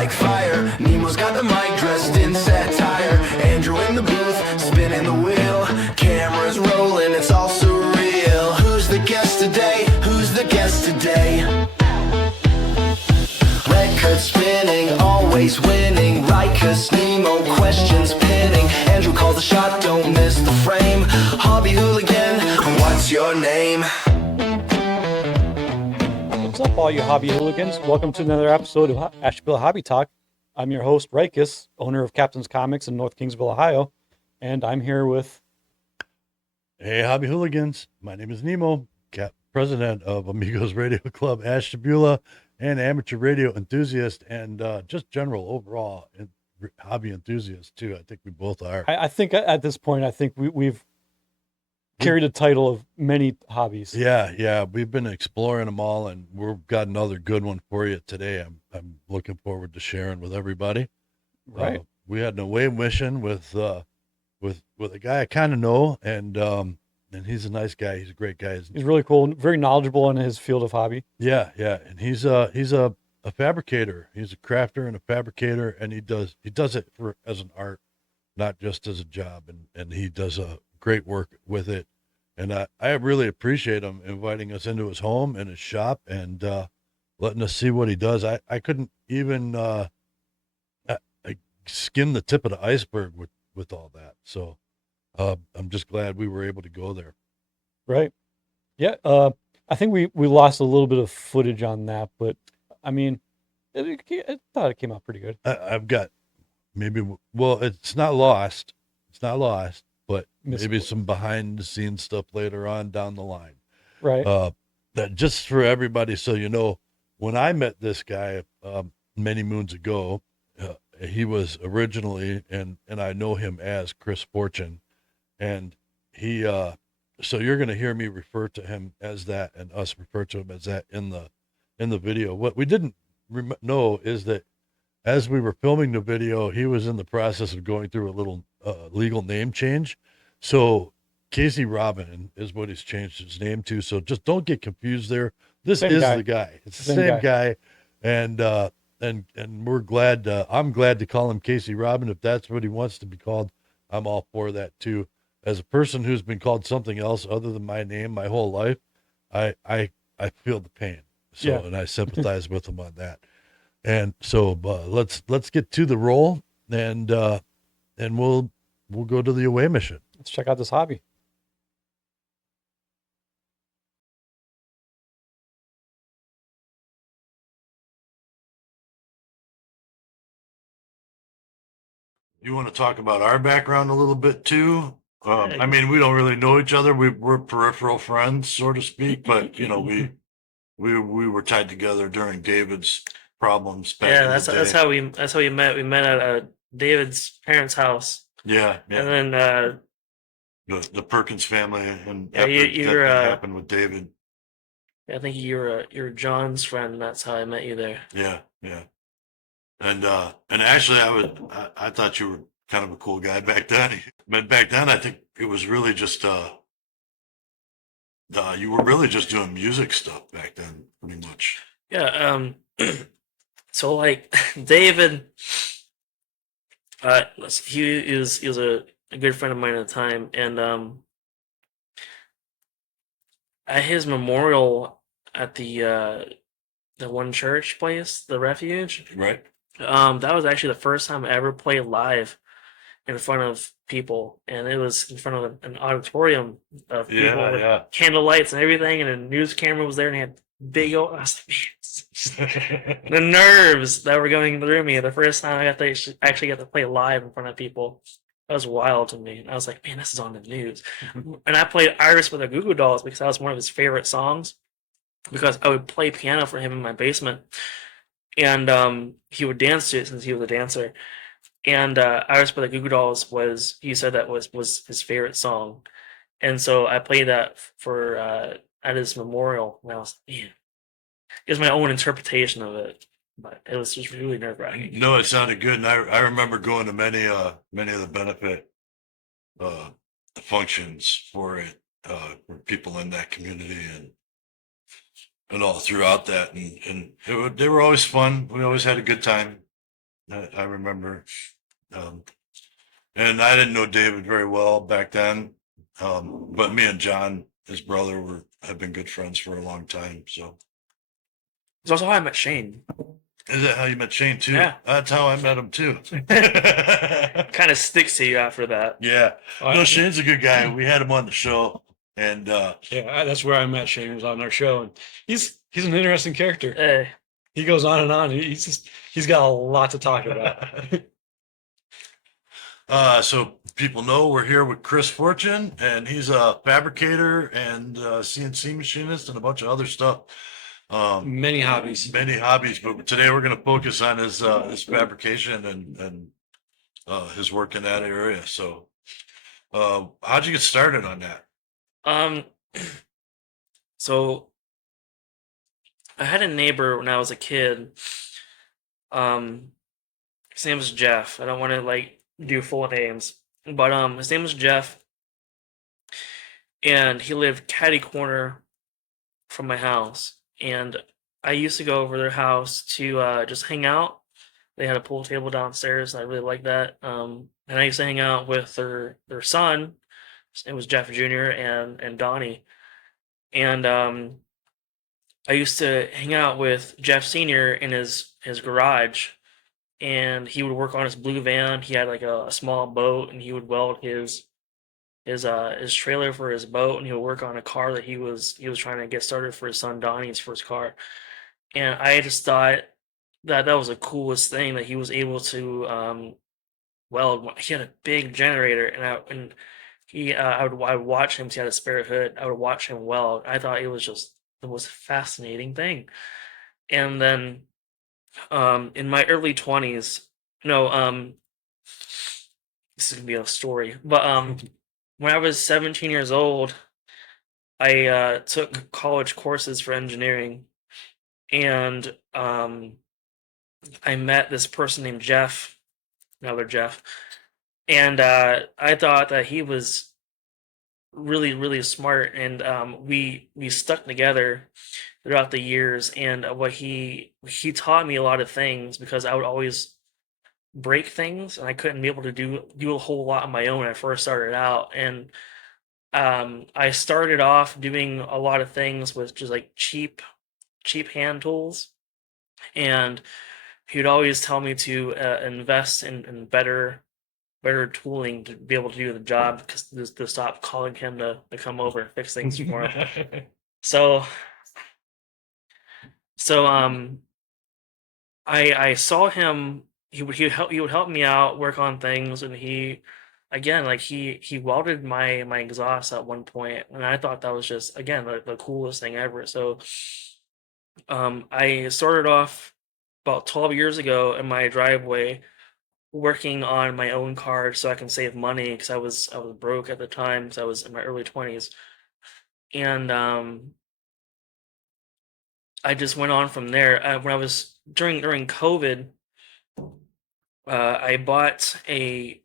like fire. Nemo's got the mic dressed in satire. Andrew in the booth, spinning the wheel. Cameras rolling, it's all surreal. Who's the guest today? Who's the guest today? Record spinning, always winning. Right, 'cause Nemo questions pinning. Andrew calls the shot, don't miss the frame. Hobby hooligan, what's your name? What's up, all you hobby hooligans? Welcome to another episode of Ashtabula Hobby Talk. I'm your host, Rikus, owner of Captain's Comics in North Kingsville, Ohio, and I'm here with... Hey, hobby hooligans. My name is Nemo, president of Amigos Radio Club, Ashtabula, and amateur radio enthusiast, and just general overall hobby enthusiast, too. I think we both are. I think at this point, I think we've carried a title of many hobbies. Yeah. We've been exploring them all, and we've got another good one for you today. I'm looking forward to sharing with everybody. Right. We had an away mission with a guy I kind of know, and he's a nice guy. He's a great guy. He's really cool, very knowledgeable in his field of hobby. Yeah. And he's a fabricator. He's a crafter and a fabricator, and he does it as an art, not just as a job. And he does a great work with it. And I really appreciate him inviting us into his home and his shop and letting us see what he does. I couldn't even skim the tip of the iceberg with all that. So I'm just glad we were able to go there. Right. Yeah. I think we lost a little bit of footage on that, but I mean, I thought it came out pretty good. I've got it's not lost. It's not lost, but maybe some behind the scenes stuff later on down the line. Right. That just for everybody. So, when I met this guy many moons ago, he was originally, and I know him as Chris Fortune, and he, so you're going to hear me refer to him as that and us refer to him as that in the video. What we didn't know is that as we were filming the video, he was in the process of going through a little legal name change. So Casey Robin is what he's changed his name to. So just don't get confused there. This is the guy. It's the same guy. And we're glad, I'm glad to call him Casey Robin. If that's what he wants to be called, I'm all for that too. As a person who's been called something else other than my name my whole life, I feel the pain. So, yeah. And I sympathize with him on that. And so, let's get to the roll and we'll go to the away mission. Let's check out this hobby. You want to talk about our background a little bit too? I mean, we don't really know each other. We're peripheral friends, so to speak, but we were tied together during David's problems. Yeah, that's how we met. We met at David's parents' house. Yeah. And then the Perkins family, and yeah, that happened with David. I think you're John's friend. That's how I met you there. Yeah. And actually, I thought you were kind of a cool guy back then. But back then, I think it was really just you were really just doing music stuff back then, pretty much. Yeah. So like David, he was a good friend of mine at the time, and at his memorial at the one church place, the Refuge. Right. That was actually the first time I ever played live in front of people, and it was in front of an auditorium of people with candle lights and everything, and a news camera was there, and he had big old. I was like, the nerves that were going through me the first time I got to actually get to play live in front of people. That was wild to me. And I was like, man, this is on the news. And I played Iris with the Goo Goo Dolls because that was one of his favorite songs. Because I would play piano for him in my basement, and he would dance to it since he was a dancer. And Iris with the Goo Goo Dolls he said that was his favorite song, and so I played that for at his memorial. And I was man, it was my own interpretation of it, but it was just really nerve wracking. No, it sounded good, and I remember going to many of the benefit functions for it for people in that community and all throughout that, and they were always fun. We always had a good time. I remember. And I didn't know David very well back then. But me and John, his brother, have been good friends for a long time. So It's also how I met Shane. is that how you met Shane too? Yeah. That's how I met him too. Kind of sticks to you after that. Yeah. No, Shane's a good guy. We had him on the show, and Yeah, that's where I met Shane. Was on our show, and he's an interesting character. Hey. He goes on and on. He's got a lot to talk about. So people know we're here with Chris Fortune, and he's a fabricator and CNC machinist and a bunch of other stuff. Many hobbies. But today we're going to focus on his fabrication and his work in that area. So, how'd you get started on that? So I had a neighbor when I was a kid. His name was Jeff. I don't want to like do full names, but his name was Jeff, and he lived catty corner from my house. And I used to go over their house to just hang out. They had a pool table downstairs, and I really liked that. And I used to hang out with their son. It was Jeff Jr. and Donnie. And I used to hang out with Jeff Sr. in his garage, and he would work on his blue van. He had like a small boat, and he would weld his trailer for his boat, and he would work on a car that he was trying to get started for his son Donnie's first car. And I just thought that was the coolest thing, that he was able to weld. He had a big generator, and I would watch him. He had a spare hood. I would watch him weld. I thought it was just the most fascinating thing. And then in my early 20s, no, this is gonna be a story, but when I was 17 years old, I took college courses for engineering, and I met this person named Jeff, another Jeff, and I thought that he was really, really smart, and we stuck together throughout the years. And what he taught me a lot of things, because I would always break things, and I couldn't be able to do a whole lot on my own when I first started out. And I started off doing a lot of things with just like cheap hand tools, and he would always tell me to invest in better tooling to be able to do the job, because to stop calling him to come over and fix things for him. So I saw him. He would help me out, work on things, and he welded my exhaust at one point, and I thought that was just, again, the coolest thing ever. So I started off about 12 years ago in my driveway, working on my own car so I can save money, because I was broke at the time, because I was in my early 20s. And I just went on from there. When I was during COVID, I bought a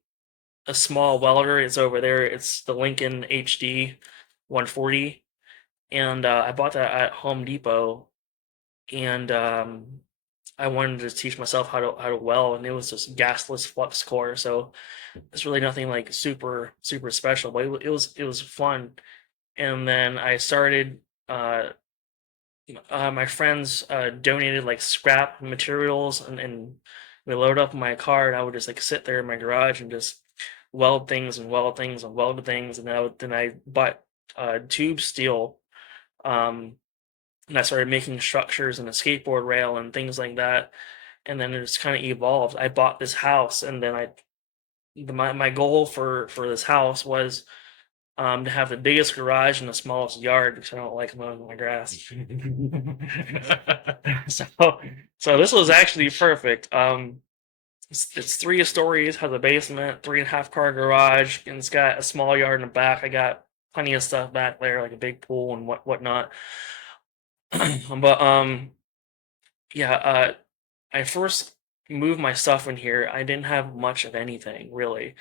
small welder. It's over there. It's the Lincoln HD 140, and I bought that at Home Depot. And I wanted to teach myself how to weld, and it was just gasless flux core, so it's really nothing like super special, but it was fun. And then I started. My friends donated like scrap materials, and we loaded up my car, and I would just like sit there in my garage and just weld things and weld things and weld things. And then I bought tube steel, and I started making structures and a skateboard rail and things like that. And then it just kind of evolved. I bought this house, and then my goal for this house was to have the biggest garage and the smallest yard, because I don't like mowing my grass. So this was actually perfect. It's 3 stories, has a basement, 3.5 car garage, and it's got a small yard in the back. I got plenty of stuff back there, like a big pool and whatnot. But yeah, I first moved my stuff in here. I didn't have much of anything really.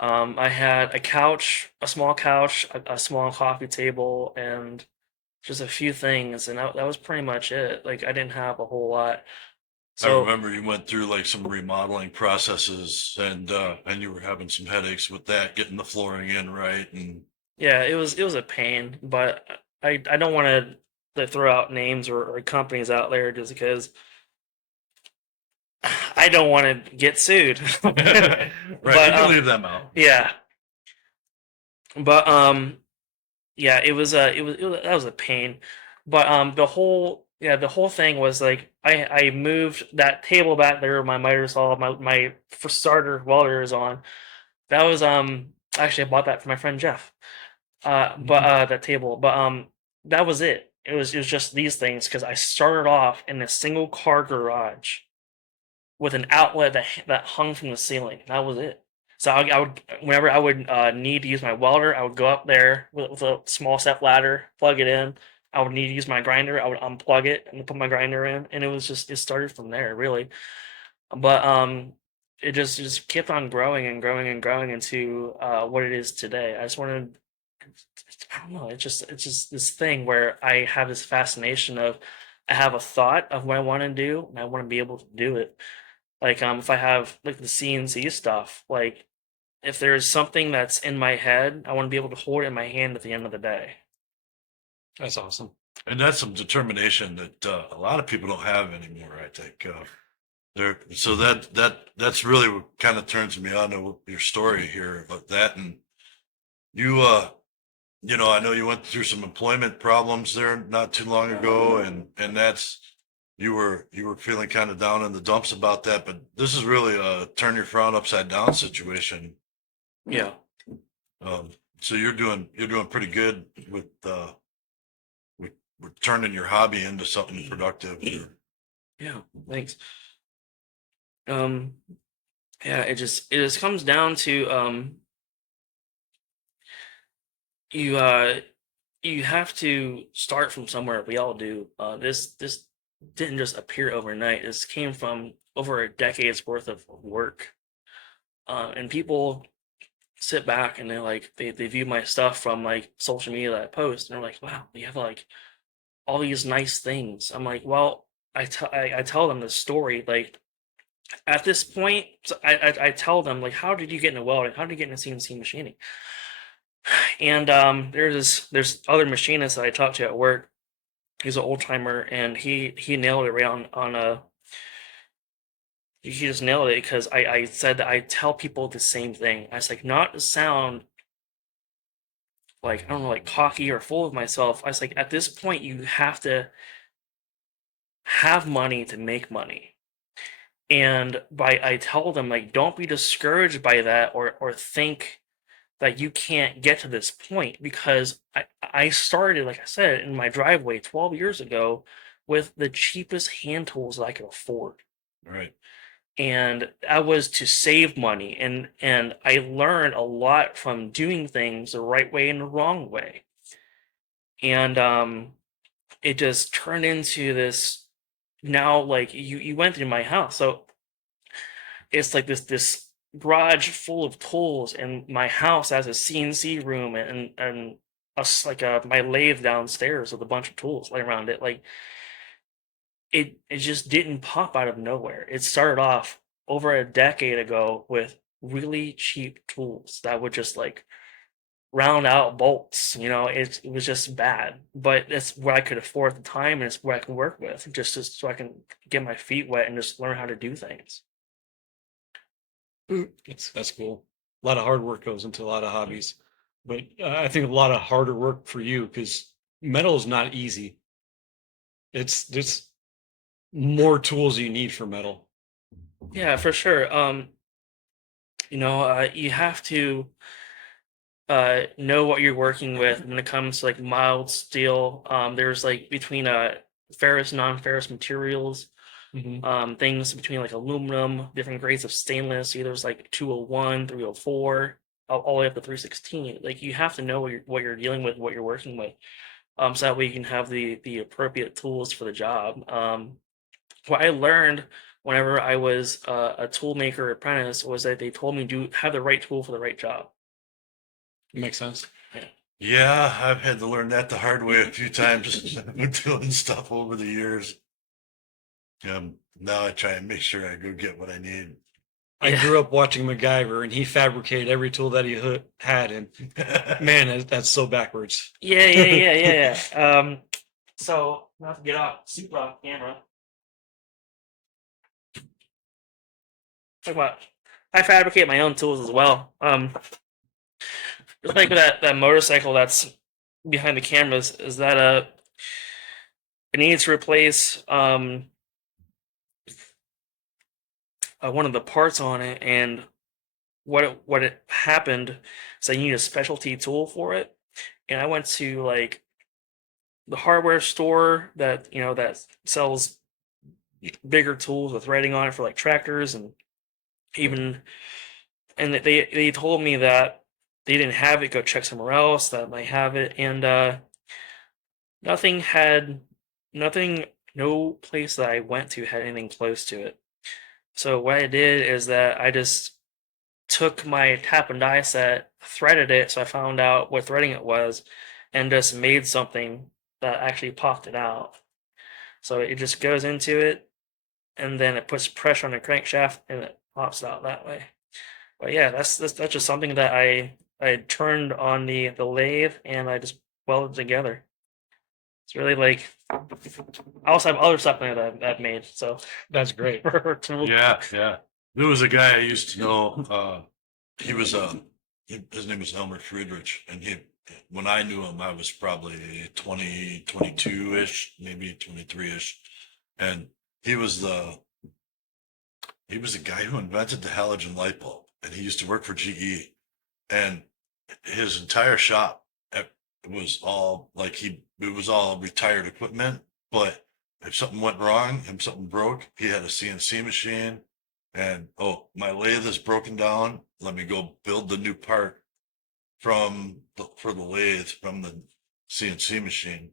I had a couch, a small couch, a small coffee table, and just a few things, and that was pretty much it. Like, I didn't have a whole lot. I So remember you went through like some remodeling processes and you were having some headaches with that, getting the flooring in right. And yeah, it was a pain, but I don't want to throw out names or companies out there just because I don't want to get sued. right, you But can leave them out. yeah, but yeah, it was that was a pain. But the whole thing was like I moved that table back there with my miter saw my for starter welder is on. That was actually I bought that for my friend Jeff. But that table. But that was it. It was just these things because I started off in a single car garage with an outlet that hung from the ceiling. That was it. So I would whenever I would need to use my welder, I would go up there with a small step ladder, plug it in. I would need to use my grinder. I would unplug it and put my grinder in, and it started from there really. But it just kept on growing and growing and growing into what it is today. I just wanted I don't know. It's just this thing where I have this fascination of I have a thought of what I want to do and I want to be able to do it. Like if I have like the CNC stuff, like if there's something that's in my head, I want to be able to hold it in my hand at the end of the day. That's awesome. And that's some determination that a lot of people don't have anymore, I think. So that's really what kind of turns me on to your story here about that. And you, I know you went through some employment problems there not too long ago, and that's you were feeling kind of down in the dumps about that. But this is really a turn your frown upside down situation. Yeah. So you're doing pretty good with turning your hobby into something productive. Yeah. Thanks. Um yeah, it just comes down to you you have to start from somewhere. We all do. This didn't just appear overnight. This came from over a decade's worth of work. And people sit back and they view my stuff from like social media that I post, and they're like, "Wow, you have like all these nice things." I'm like, "Well, I tell them the story. Like at this point, I tell them like, how did you get into welding? How did you get into CNC machining?" And there's other machinists that I talked to at work. He's an old timer, and he nailed it right on a. He just nailed it because I said that I tell people the same thing. I was like, not to sound like I don't know, like cocky or full of myself. I was like, at this point, you have to have money to make money. And I tell them like, don't be discouraged by that or think that you can't get to this point because I started, like I said, in my driveway 12 years ago with the cheapest hand tools that I could afford. Right. And that was to save money, and I learned a lot from doing things the right way and the wrong way. And it just turned into this now like you went through my house. So it's like this garage full of tools, and my house has a CNC room and my lathe downstairs with a bunch of tools laying around it. Like it just didn't pop out of nowhere. It started off over a decade ago with really cheap tools that would just like round out bolts. It was just bad, but it's what I could afford at the time, and it's what I can work with, so I can get my feet wet and just learn how to do things. That's cool. A lot of hard work goes into a lot of hobbies, but I think a lot of harder work for you because metal is not easy. It's just more tools you need for metal. Yeah, for sure. You have to know what you're working with when it comes to like mild steel. There's like between ferrous, non-ferrous materials. Things between like aluminum, different grades of stainless. There's like 201, 304, all the way up to 316. Like you have to know what you're dealing with, what you're working with, so that way you can have the appropriate tools for the job. What I learned whenever I was a toolmaker apprentice was that they told me to have the right tool for the right job. Makes sense. Yeah, I've had to learn that the hard way a few times doing stuff over the years. now I try and make sure I go get what I need. I grew up watching MacGyver, and he fabricated every tool that he had, and man, that's so backwards. Yeah. So not to get super off camera. Talk about I fabricate my own tools as well. Just like that motorcycle that's behind the cameras is that it needs to replace one of the parts on it, and what it happened is I need a specialty tool for it, and I went to like the hardware store that sells bigger tools with writing on it for like tractors and even and they told me that they didn't have it, go check somewhere else that might have it, and nothing had nothing no place that I went to had anything close to it. So what I did is that I just took my tap and die set, threaded it so I found out what threading it was, and just made something that actually popped it out. So it just goes into it, and then it puts pressure on the crankshaft, and it pops out that way. But yeah, that's just something that I turned on the lathe, and I just welded together. It's really like I also have other stuff that I've made. So That's great. Yeah. There was a guy I used to know. He was his name was Elmer Friedrich, and when I knew him, I was probably 20, 22 ish, maybe 23 ish, and he was the guy who invented the halogen light bulb, and he used to work for GE, and his entire shop was all like it was all retired equipment, but if something went wrong and something broke, he had a CNC machine, and oh, my lathe is broken down, let me go build the new part for the lathe from the CNC machine,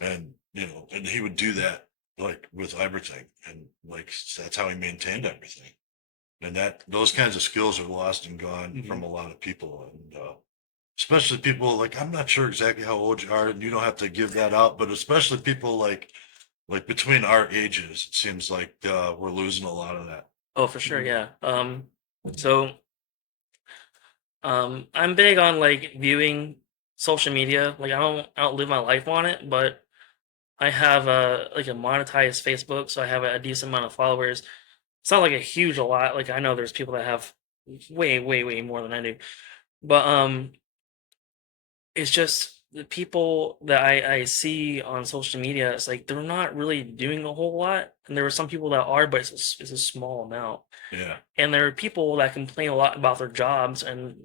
and and he would do that like with everything, and like that's how he maintained everything, and that those kinds of skills are lost and gone from a lot of people, and especially people like I'm not sure exactly how old you are, and you don't have to give that out, but especially people like between our ages, it seems like we're losing a lot of that. Oh, for sure, yeah. So I'm big on like viewing social media. Like I don't live my life on it, but I have a monetized Facebook, so I have a decent amount of followers. It's not like a huge a lot. Like I know there's people that have way more than I do, but it's just the people that I see on social media. It's like they're not really doing a whole lot, and there are some people that are, but it's a small amount. Yeah. And there are people that complain a lot about their jobs, and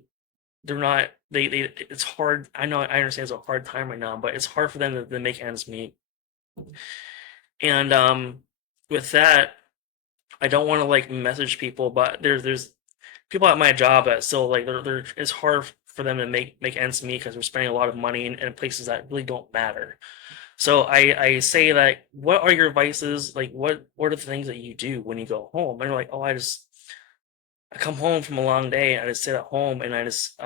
they're not. They it's hard. I know I understand it's a hard time right now, but it's hard for them to make ends meet. And with that, I don't want to like message people, but there's people at my job that still like they're it's hard for them to make ends meet because we're spending a lot of money in places that really don't matter. So I say like, what are your vices? Like, what are the things that you do when you go home? And they're like, oh, I come home from a long day and I just sit at home and I just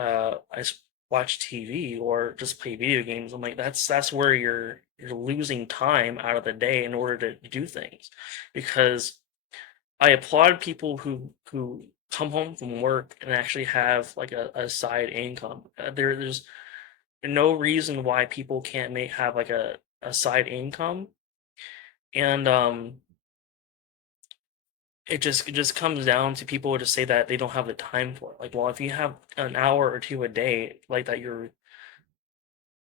watch TV or just play video games. I'm like, that's where you're losing time out of the day in order to do things, because I applaud people who come home from work and actually have like a side income. There's no reason why people can't have like a side income, and it just comes down to people just say that they don't have the time for it. Like, well, if you have an hour or two a day like that, you're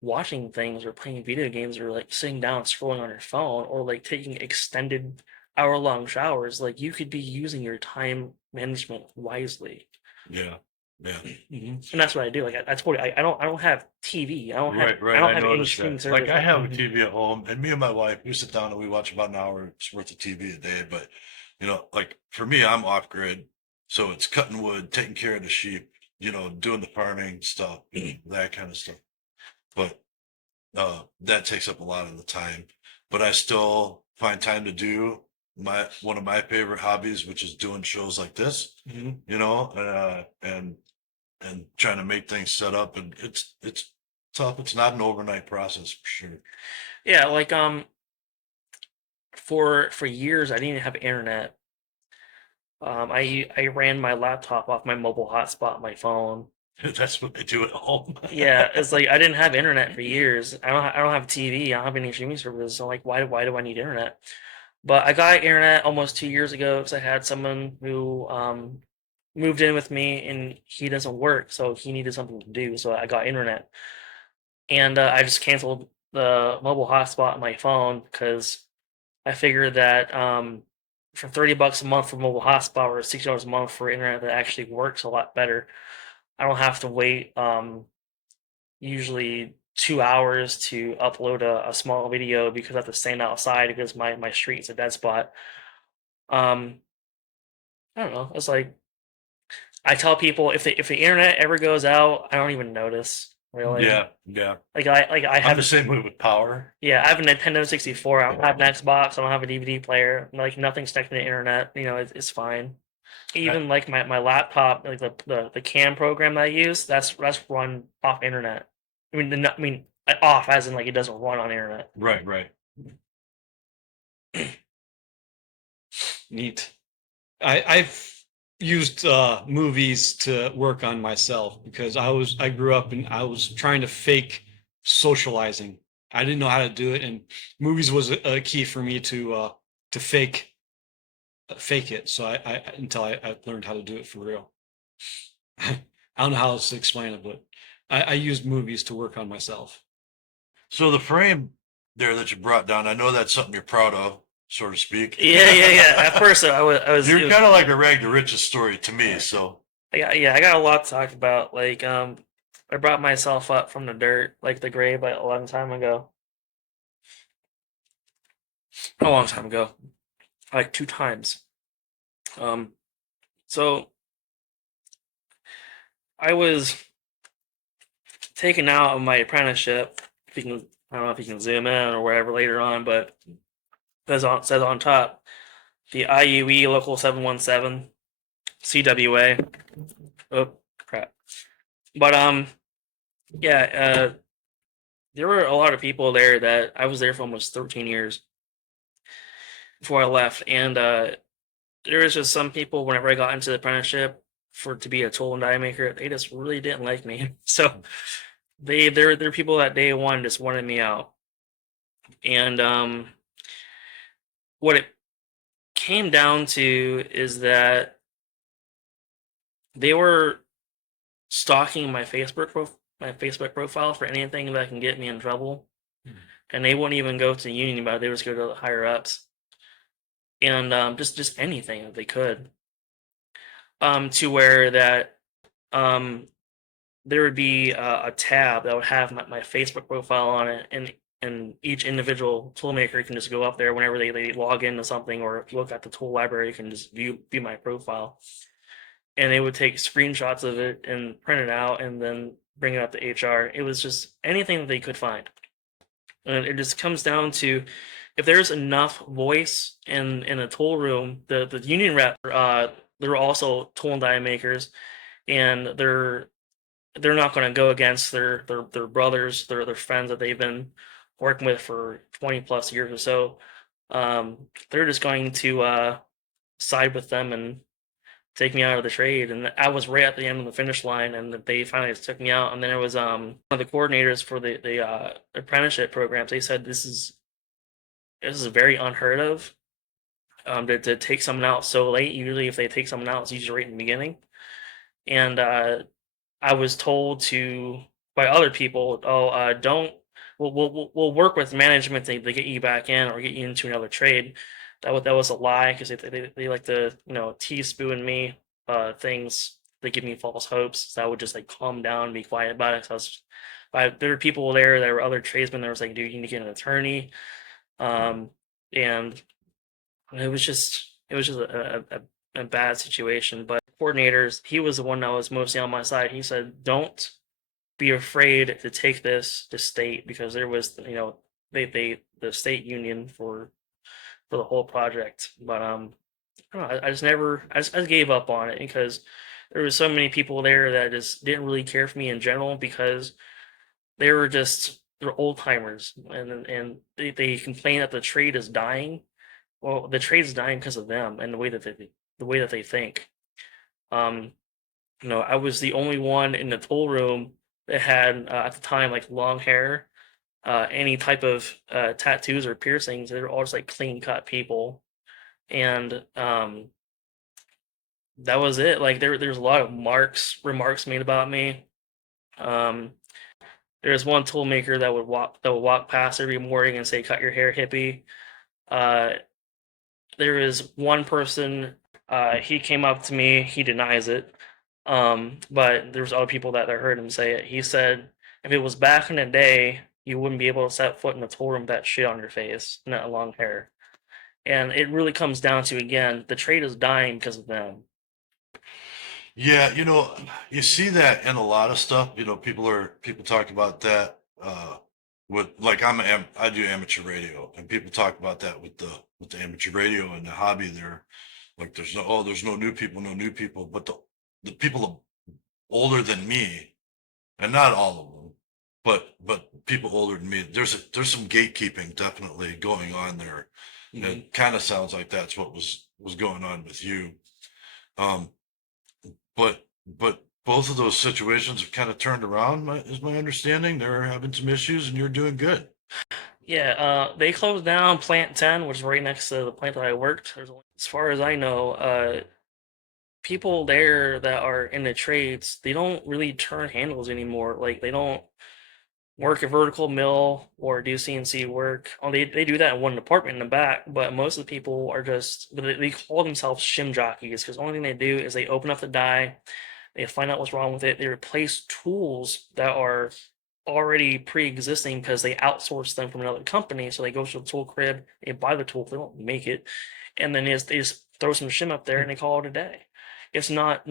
watching things or playing video games or like sitting down scrolling on your phone or like taking extended hour-long showers, like you could be using your time management wisely. Yeah. And that's what I do. Like I told you, I don't have TV. I don't have Right. I don't I have any noticed streaming that. service. Like I have a TV at home, and me and my wife, we sit down and we watch about an hour's worth of TV a day. But like for me, I'm off grid, so it's cutting wood, taking care of the sheep, doing the farming stuff, that kind of stuff. But that takes up a lot of the time. But I still find time to do one of my favorite hobbies, which is doing shows like this. And trying to make things set up, and it's tough. It's not an overnight process for sure. Yeah, like for years I didn't have internet. I ran my laptop off my mobile hotspot on my phone. That's what they do at home. Yeah, it's like I didn't have internet for years. I don't have TV. I don't have any streaming services. So like, why do I need internet? But I got internet almost 2 years ago because I had someone who moved in with me and he doesn't work, so he needed something to do. So I got internet, and I just canceled the mobile hotspot on my phone because I figured that for $30 a month for mobile hotspot or $60 a month for internet that actually works a lot better. I don't have to wait usually 2 hours to upload a small video because I have to stand outside because my street's a dead spot. Um, I don't know. It's like I tell people if the internet ever goes out, I don't even notice really. Yeah. Like I I'm have the same way with power. yeah, I have a Nintendo 64. I don't have an Xbox. I don't have a DVD player. Like nothing's connected to the internet. It's fine. Even like my laptop, like the cam program that I use, that's run off internet. I mean off as in like it doesn't run on internet. Right. Neat. I've used movies to work on myself because I grew up and I was trying to fake socializing. I didn't know how to do it, and movies was a key for me to fake it. So until I learned how to do it for real. I don't know how else to explain it, but I used movies to work on myself. So the frame there that you brought down, I know that's something you're proud of, so to speak. Yeah. At first, I was. You're kind of like a rag to riches story to me. So I got a lot to talk about. Like, I brought myself up from the dirt, like the grave, like a long time ago. A long time ago, like 2 times. So I was taken out of my apprenticeship. If you can, I don't know if you can zoom in or whatever later on, but says on top the IUE local 717 CWA. Oh crap! But yeah, there were a lot of people there that I was there for almost 13 years before I left, and there was just some people whenever I got into the apprenticeship to be a tool and die maker, they just really didn't like me. So they're people that day one just wanted me out, and what it came down to is that they were stalking my Facebook profile for anything that can get me in trouble, and they wouldn't even go to the union about it. They would just go to the higher ups, and just anything that they could, to where that there would be a tab that would have my Facebook profile on it, and each individual toolmaker can just go up there whenever they log into something, or if you look at the tool library, you can just view my profile. And they would take screenshots of it and print it out and then bring it up to HR. It was just anything that they could find. And it just comes down to if there's enough voice in a tool room, the union rep, they're also tool and die makers, and they're not going to go against their brothers, their friends that they've been working with for 20 plus years or so. They're just going to side with them and take me out of the trade. And I was right at the end of the finish line, and they finally just took me out. And then it was one of the coordinators for the apprenticeship programs. They said this is very unheard of, to take someone out so late. Usually if they take someone out, it's usually right in the beginning. And I was told by other people, we'll work with management to get you back in or get you into another trade. That was a lie, because they like to teaspoon me things. They give me false hopes, so I would just like calm down and be quiet about it. There were people there that were other tradesmen that was like, dude, you need to get an attorney, and it was just a bad situation. But coordinators, he was the one that was mostly on my side. He said, don't be afraid to take this to state, because there was the state union for the whole project. But I don't know, I just gave up on it, because there was so many people there that just didn't really care for me in general, because they're old timers, and they complain that the trade is dying, well, the trade's dying because of them and the way that they think. Um, I was the only one in the tool room that had at the time like long hair, any type of tattoos or piercings. They were all just like clean cut people, and that was it. Like there's a lot of remarks made about me. Um, there's one tool maker that would walk past every morning and say, "Cut your hair, hippie." Uh, there is one person. He came up to me. He denies it. But there's other people that heard him say it. He said, "If it was back in the day, you wouldn't be able to set foot in the tool room with that shit on your face and that long hair." And it really comes down to, again, the trade is dying because of them. Yeah, you see that in a lot of stuff. People talk about that with like I do amateur radio, and people talk about that with the amateur radio and the hobby there. Like there's no new people, no new people, but the people older than me, and not all of them, but people older than me, there's some gatekeeping definitely going on there. Mhm. It kind of sounds like that's what was going on with you. Um, but both of those situations have kind of turned around, is my understanding. They're having some issues, and you're doing good. Yeah, they closed down Plant 10, which is right next to the plant that I worked. As far as I know, people there that are in the trades, they don't really turn handles anymore. Like they don't work a vertical mill or do CNC work. Oh, they do that in one department in the back, but most of the people are just they call themselves shim jockeys because the only thing they do is they open up the die, they find out what's wrong with it, they replace tools that are already pre-existing because they outsource them from another company. So they go to the tool crib, they buy the tool, they don't make it, and then they just throw some shim up there and they call it a day. It's not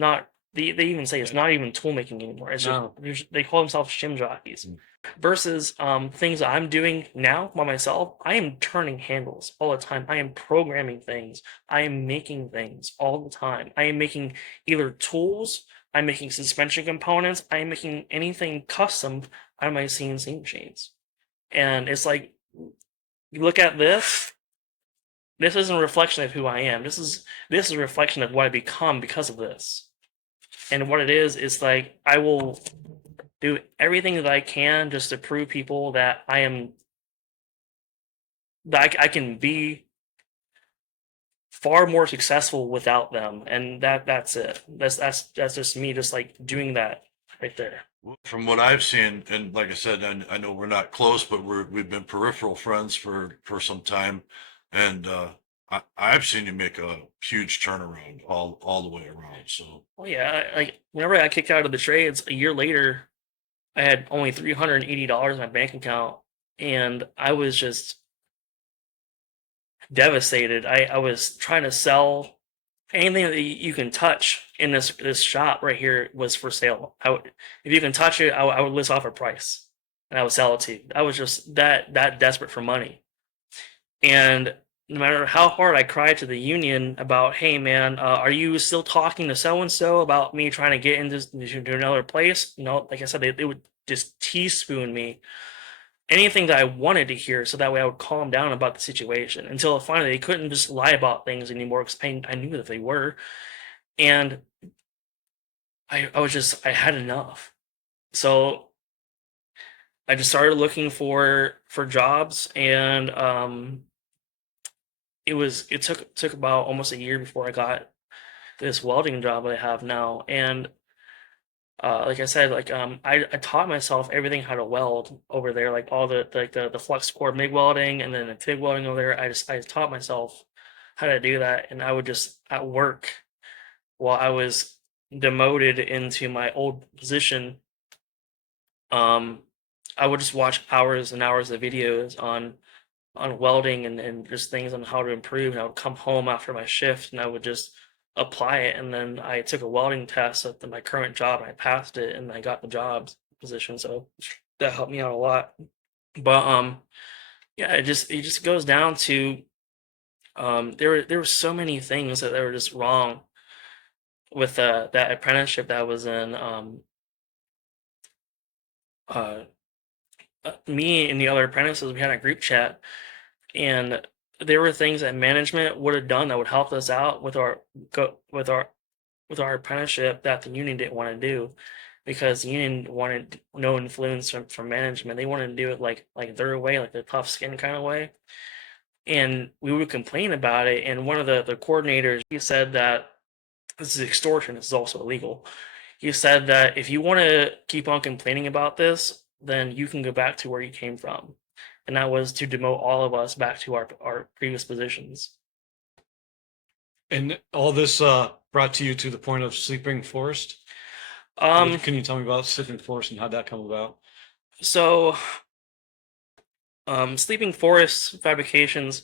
they even say it's not even tool making anymore. It's No. just they call themselves shim jockeys. Mm. Versus things that I'm doing now by myself, I am turning handles all the time. I am programming things. I am making things all the time. I am making either tools, I'm making suspension components, I am making anything custom out of my CNC machines. And it's like, you look at this. This isn't a reflection of who I am. This is a reflection of what I become because of this. And what it is like I will do everything that I can just to prove people that I can be far more successful without them, and that's it. That's just me, just like doing that right there. From what I've seen, and like I said, I know we're not close, but we've been peripheral friends for some time, and I've seen you make a huge turnaround all the way around. So Oh yeah, like whenever I got kicked out of the trades, a year later, I had only $380 in my bank account, and I was just devastated. I was trying to sell anything that you can touch in this shop right here was for sale. If you can touch it, I would list off a price and I would sell it to you. I was just that desperate for money, and no matter how hard I cried to the union about, "Hey man, are you still talking to so and so about me trying to get into another place?" Like I said, they would just teaspoon me anything that I wanted to hear, so that way I would calm down about the situation until finally they couldn't just lie about things anymore because I knew that they were, and I had enough. So I just started looking for jobs, and it took about almost a year before I got this welding job that I have now, and like I said, like I taught myself everything how to weld over there, like all the flux core MIG welding and then the TIG welding over there. I taught myself how to do that, and I would just at work while I was demoted into my old position, um, I would just watch hours and hours of videos on welding and just things on how to improve. And I would come home after my shift and I would just apply it. And then I took a welding test at my current job. And I passed it and I got the job position. So that helped me out a lot. But yeah, it just goes down to there were so many things that were just wrong with that apprenticeship that I was in. Uh, Me and the other apprentices, we had a group chat, and there were things that management would have done that would help us out with our apprenticeship that the union didn't want to do, because the union wanted no influence from management. They wanted to do it like their way, like the tough skin kind of way. And we would complain about it. And one of the coordinators, he said that this is extortion. This is also illegal. He said that if you want to keep on complaining about this, then you can go back to where you came from. And that was to demote all of us back to our previous positions. And all this brought to you to the point of Sleeping Forest. Can you tell me about Sleeping Forest and how'd that come about? So, Sleeping Forest Fabrications,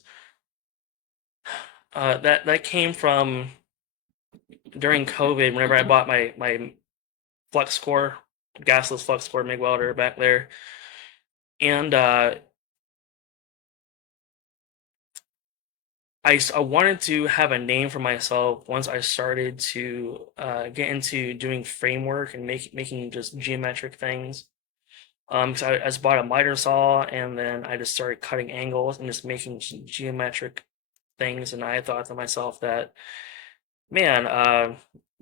that came from during COVID. Whenever I bought my flux core, gasless flux core MIG welder back there, and I wanted to have a name for myself once I started to get into doing framework and making just geometric things. So I just bought a miter saw, and then I just started cutting angles and just making geometric things. And I thought to myself that, man,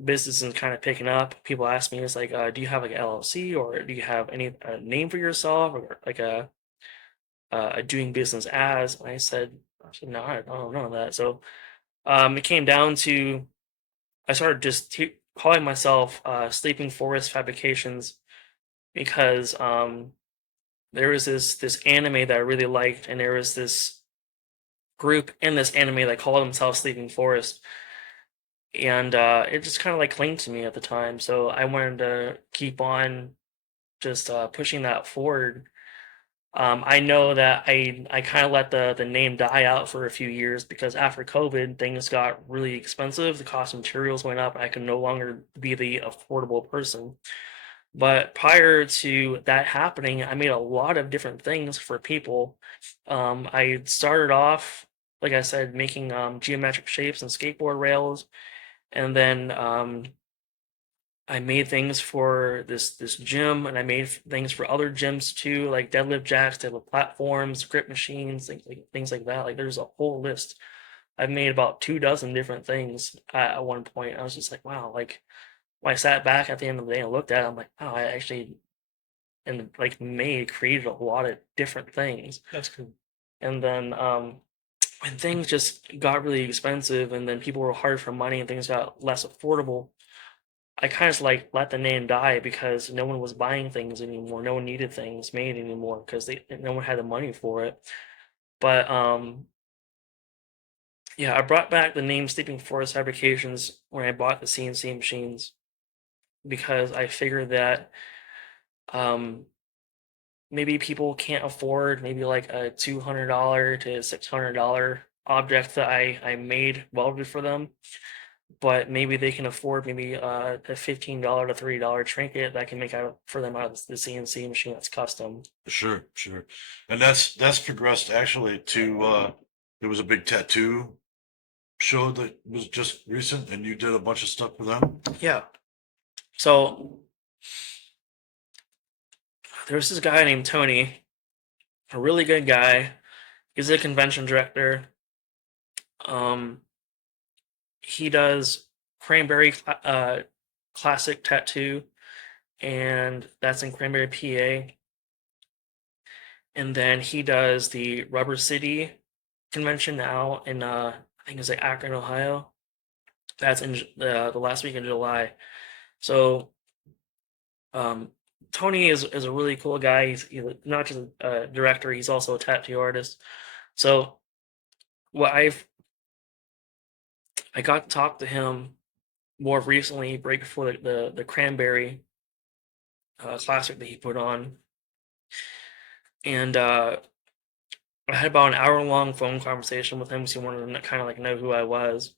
business is kind of picking up. People ask me, it's like, do you have like an LLC, or do you have any name for yourself, or like a doing business as? And I said, no, I don't know that. So it came down to, I started just calling myself Sleeping Forest Fabrications, because there was this anime that I really liked, and there was this group in this anime that called themselves Sleeping Forest, and it just kind of like clinged to me at the time. So I wanted to keep on just pushing that forward. I know that I kind of let the name die out for a few years, because after COVID, things got really expensive. The cost of materials went up. I could no longer be the affordable person. But prior to that happening, I made a lot of different things for people. I started off, like I said, making geometric shapes and skateboard rails, and then I made things for this gym, and I made things for other gyms too, like deadlift jacks, deadlift platforms, grip machines, things like that. Like there's a whole list. I've made about 2 dozen different things at one point. I was just like, wow, like when I sat back at the end of the day and looked at it, I'm like, wow, I actually and like created a lot of different things. That's cool. And then when things just got really expensive, and then people were hard for money, and things got less affordable, I kind of like let the name die, because no one was buying things anymore. No one needed things made anymore, because no one had the money for it. But yeah, I brought back the name Sleeping Forest Fabrications when I bought the CNC machines, because I figured that um maybe people can't afford maybe like a $200 to $600 object that I made welded for them, but maybe they can afford maybe a $15 to $30 trinket that I can make out for them out of the CNC machine that's custom. Sure, sure. And that's progressed actually to there was a big tattoo show that was just recent and you did a bunch of stuff for them. Yeah. So there's this guy named Tony, a really good guy. He's a convention director. Um, he does Cranberry Classic Tattoo, and that's in Cranberry, PA. And then he does the Rubber City convention now in I think it's like Akron, Ohio. That's in the last week in July. So Tony is a really cool guy. He's not just a director; he's also a tattoo artist. So what I got to talk to him more recently, right before the Cranberry Classic that he put on, and I had about an hour-long phone conversation with him, because he wanted to kind of like know who I was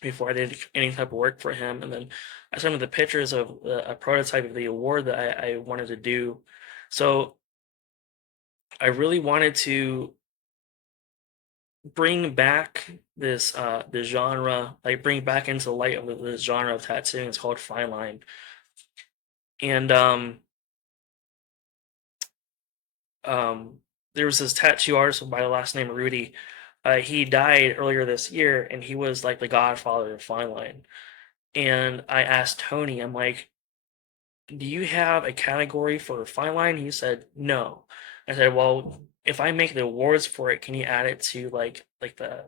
before I did any type of work for him. And then I sent him the pictures of a prototype of the award that I wanted to do. So I really wanted to bring back this genre, like bring back into the light of this genre of tattooing. It's called fine line. And there was this tattoo artist by the last name Rudy He died earlier this year, and he was like the godfather of fine line. And I asked Tony, I'm like, do you have a category for fine line? He said, no. I said, well, if I make the awards for it, can you add it to like the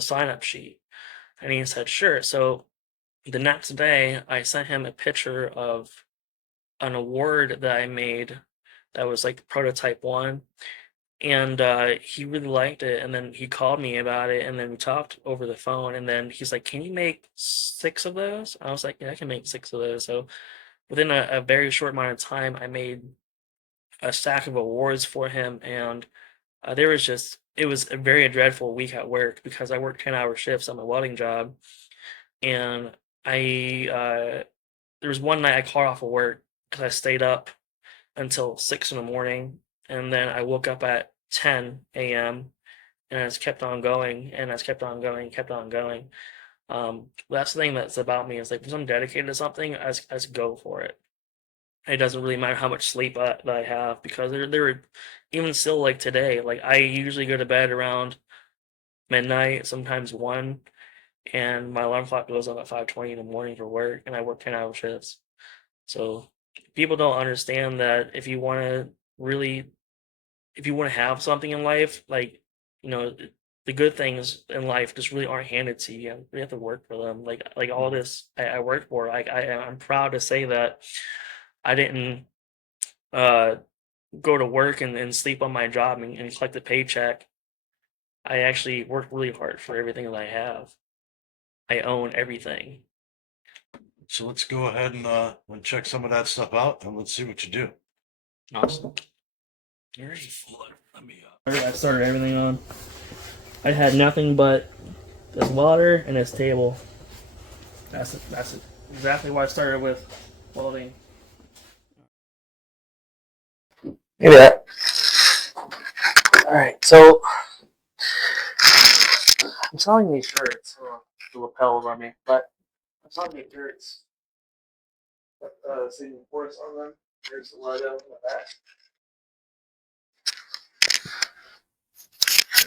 sign up sheet? And he said, sure. So the next day, I sent him a picture of an award that I made that was like prototype one, and he really liked it. And then he called me about it, and then we talked over the phone. And then he's like, "Can you make 6 of those?" I was like, "Yeah, I can make 6 of those." So within a very short amount of time, I made a stack of awards for him, and there was just it was a very dreadful week at work because I worked 10-hour shifts on my welding job, and I there was one night I called off of work because I stayed up until 6 in the morning, and then I woke up at 10 a.m. and I just kept on going, and I just kept on going, kept on going. That's the thing that's about me is like, if I'm dedicated to something, I just go for it. It doesn't really matter how much sleep that I have because there even still like today, like I usually go to bed around midnight, sometimes 1, and my alarm clock goes off at 5:20 in the morning for work, and I work 10-hour shifts. So people don't understand that really, if you want to have something in life, like, you know, the good things in life just really aren't handed to you. You have to work for them. Like all this I worked for. I'm proud to say that I didn't uh go to work and sleep on my job and collect a paycheck. I actually worked really hard for everything that I have. I own everything. So let's go ahead and check some of that stuff out, and let's see what you do. Awesome. I started everything on. I had nothing but this water and this table. That's exactly why I started with welding. Look at that. Alright, so I'm selling these shirts. The lapels on me, but I'm selling these shirts. Sleeping Forest on them. Here's the logo on the back.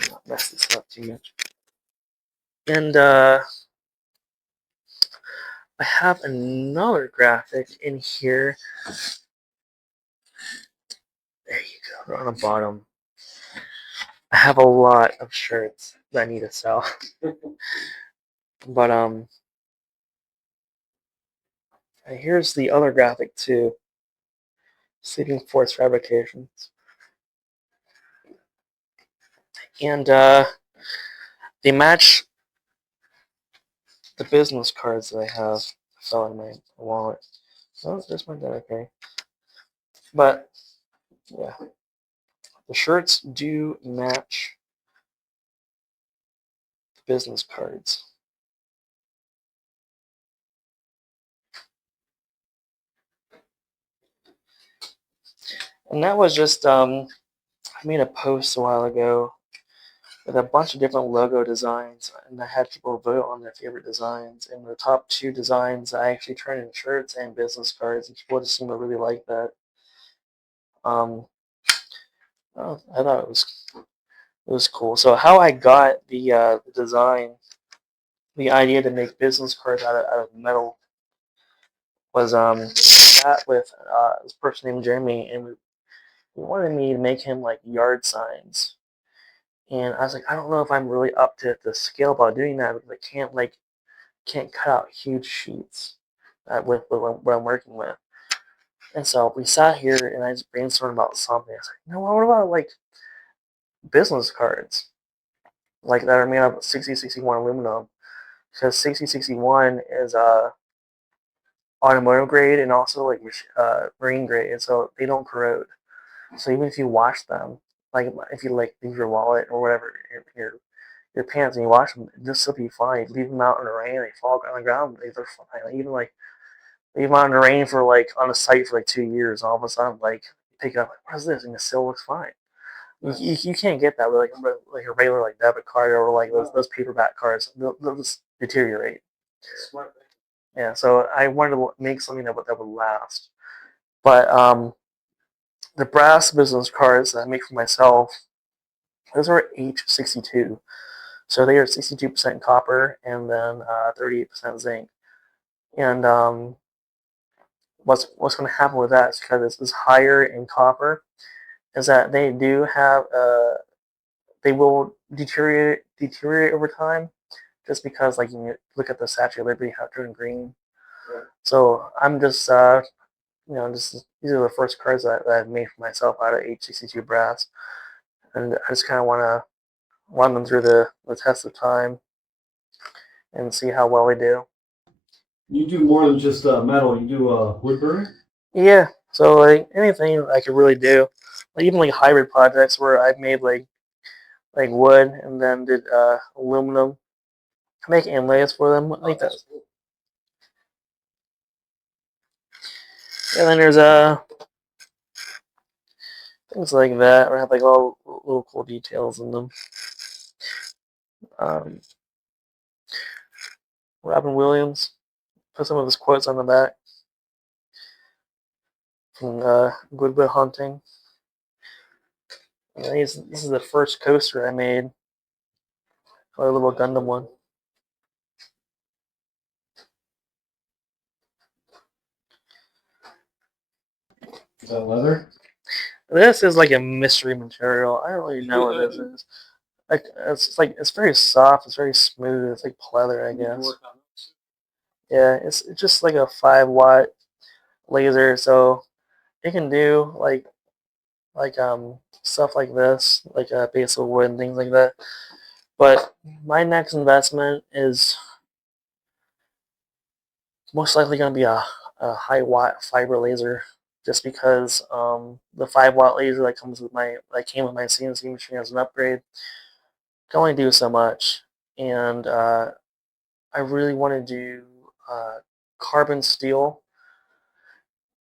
Not mess this up too much. And I have another graphic in here. There you go, on the bottom. I have a lot of shirts that I need to sell. But here's the other graphic too. Sleeping Forest Fabrications. And they match the business cards that I have. I fell in my wallet. Oh, there's my dad, okay. But yeah, the shirts do match the business cards. And that was just I made a post a while ago with a bunch of different logo designs, and I had people vote on their favorite designs. And the top 2 designs I actually turned into shirts and business cards, and people just seemed to really like that. Oh, I thought it was cool. So how I got the design, the idea to make business cards out of metal was sat with this person named Jeremy, and we wanted me to make him like yard signs. And I was like, I don't know if I'm really up to the scale about doing that because I can't cut out huge sheets with what I'm working with. And so we sat here and I just brainstormed about something. I was like, what about like business cards, like that are made of 6061 aluminum? Because 6061 is automotive grade and also like marine grade, and so they don't corrode. So even if you wash them, like if you like leave your wallet or whatever your pants and you wash them, they'll still be fine. Leave them out in the rain, they fall on the ground, they're fine. Like, even like leave them out in the rain for like on a site for like 2 years, all of a sudden like you pick it up, like, what is this? And it still looks fine. You can't get that with like a regular like debit card or like those paperback cards. They'll just deteriorate. Smart. Yeah, so I wanted to make something that would last. But the brass business cards that I make for myself, those are H62. So they are 62% copper and then 38% zinc. And what's going to happen with that is because it's higher in copper, is that they do have they will deteriorate over time, just because like you look at the Statue of Liberty how it turned green. Right. So I'm just these are the first cards that I've made for myself out of H62 brass, and I just kind of want to run them through the test of time and see how well they do. You do more than just metal. You do wood burning. Yeah, so like anything I could really do, like even like hybrid projects where I've made like wood and then did aluminum, make inlays for them like that. And then there's things like that where I have like all little cool details in them. Robin Williams put some of his quotes on the back from Good Will Hunting. And this is the first coaster I made, a little Gundam one. Is that leather? This is like a mystery material. I don't really know what this is. Like it's very soft. It's very smooth. It's like pleather, I guess. Yeah, it's just like a 5-watt laser, so it can do like stuff like this, like basil wood and things like that. But my next investment is most likely going to be a high watt fiber laser, just because the 5-watt laser that came with my CNC machine as an upgrade can only do so much, and I really want to do carbon steel.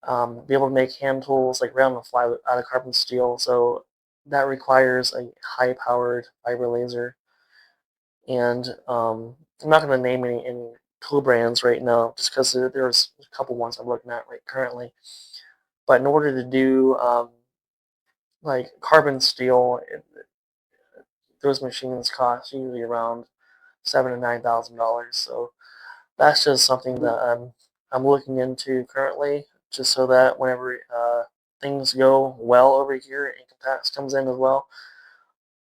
Be able to make hand tools like round and fly out of carbon steel, so that requires a high-powered fiber laser. And I'm not going to name any tool brands right now, just because there's a couple ones I'm looking at right currently. But in order to do like carbon steel, those machines cost usually around $7,000 to $9,000. So that's just something that I'm looking into currently, just so that whenever things go well over here, income tax comes in as well,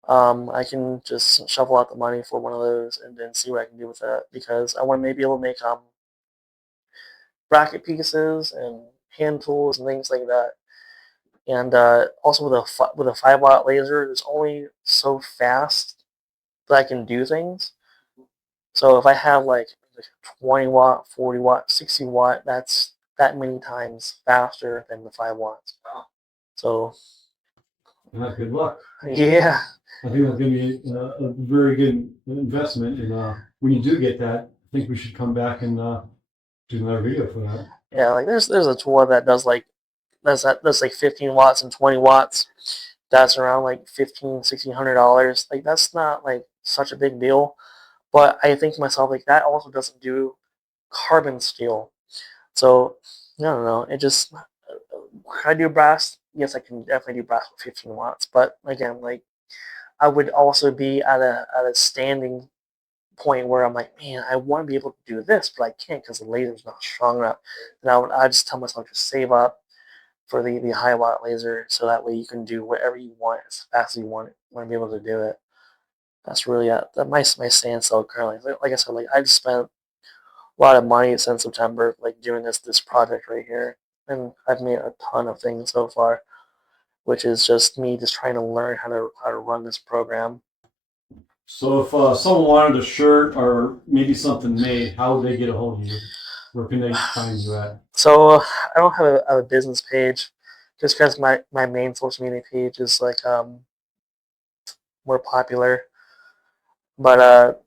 I can just shovel out the money for one of those and then see what I can do with that, because I want to maybe able to make bracket pieces and hand tools and things like that. And also with a 5-watt laser, it's only so fast that I can do things. So if I have like 20-watt, 40-watt, 60-watt, that's that many times faster than the 5 watts. So Good luck. Yeah. I think that's going to be a very good investment. And when you do get that, I think we should come back and do another video for that. Yeah, like there's a tool that does like that's like 15 watts and 20 watts. That's around like $1,500-$1,600. Like that's not like such a big deal. But I think to myself, like that also doesn't do carbon steel. So I don't know. It just can I do brass? Yes, I can definitely do brass with 15 watts. But again, like I would also be at a standing point where I'm like, man, I want to be able to do this, but I can't because the laser's not strong enough. And I just tell myself just save up for the high watt laser, so that way you can do whatever you want as fast as you want to be able to do it. That's really my standstill currently. Like I said, like I've spent a lot of money since September, like doing this project right here, and I've made a ton of things so far, which is just me just trying to learn how to run this program. So if someone wanted a shirt or maybe something made, how would they get a hold of you? Where can they find you at? So I don't have a business page, just because my main social media page is like more popular. But